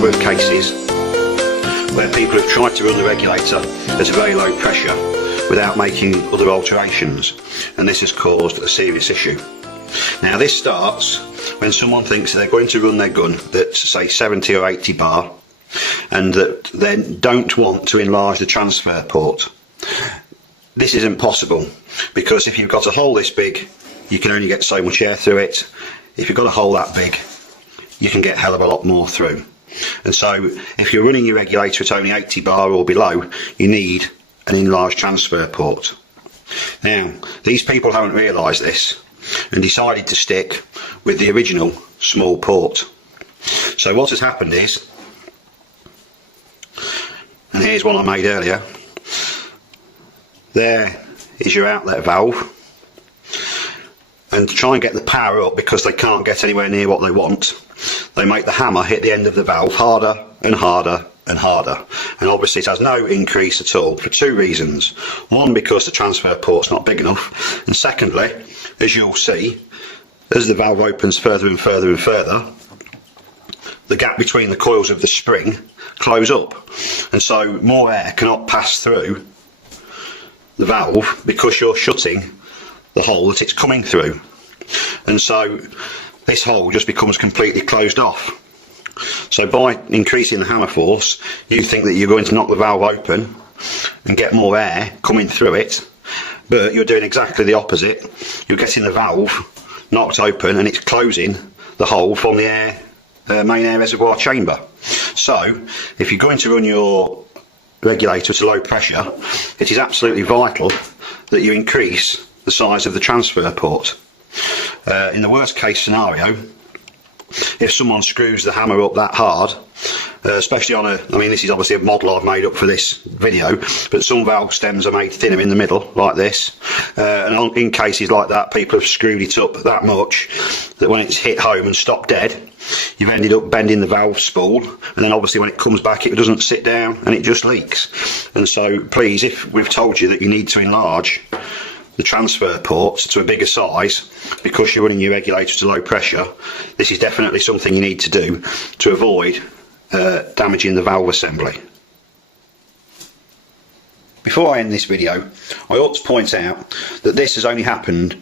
number of cases where people have tried to run the regulator at a very low pressure without making other alterations, and this has caused a serious issue. Now this starts when someone thinks they're going to run their gun at say 70 or 80 bar and that then don't want to enlarge the transfer port. This isn't possible, because if you've got a hole this big you can only get so much air through it. If you've got a hole that big you can get a hell of a lot more through. And so if you're running your regulator at only 80 bar or below, you need an enlarged transfer port. Now these people haven't realised this and decided to stick with the original small port. So what has happened is, and here's one I made earlier, there is your outlet valve, and to try and get the power up, because they can't get anywhere near what they want, they make the hammer hit the end of the valve harder and harder and harder, and obviously it has no increase at all for two reasons. One, because the transfer port's not big enough, and secondly, as you'll see, as the valve opens further and further and further, the gap between the coils of the spring close up, and so more air cannot pass through the valve because you're shutting the hole that it's coming through, and so this hole just becomes completely closed off. So by increasing the hammer force you think that you're going to knock the valve open and get more air coming through it, but you're doing exactly the opposite. You're getting the valve knocked open and it's closing the hole from the main air reservoir chamber. So if you're going to run your regulator at a low pressure, it is absolutely vital that you increase the size of the transfer port. In the worst case scenario, if someone screws the hammer up that hard, especially on I mean this is obviously a model I've made up for this video, but some valve stems are made thinner in the middle like this, and in cases like that people have screwed it up that much that when it's hit home and stopped dead, you've ended up bending the valve spool, and then obviously when it comes back it doesn't sit down and it just leaks. And so please, if we've told you that you need to enlarge the transfer ports to a bigger size because you're running your regulator to low pressure, this is definitely something you need to do to avoid damaging the valve assembly. Before I end this video, I ought to point out that this has only happened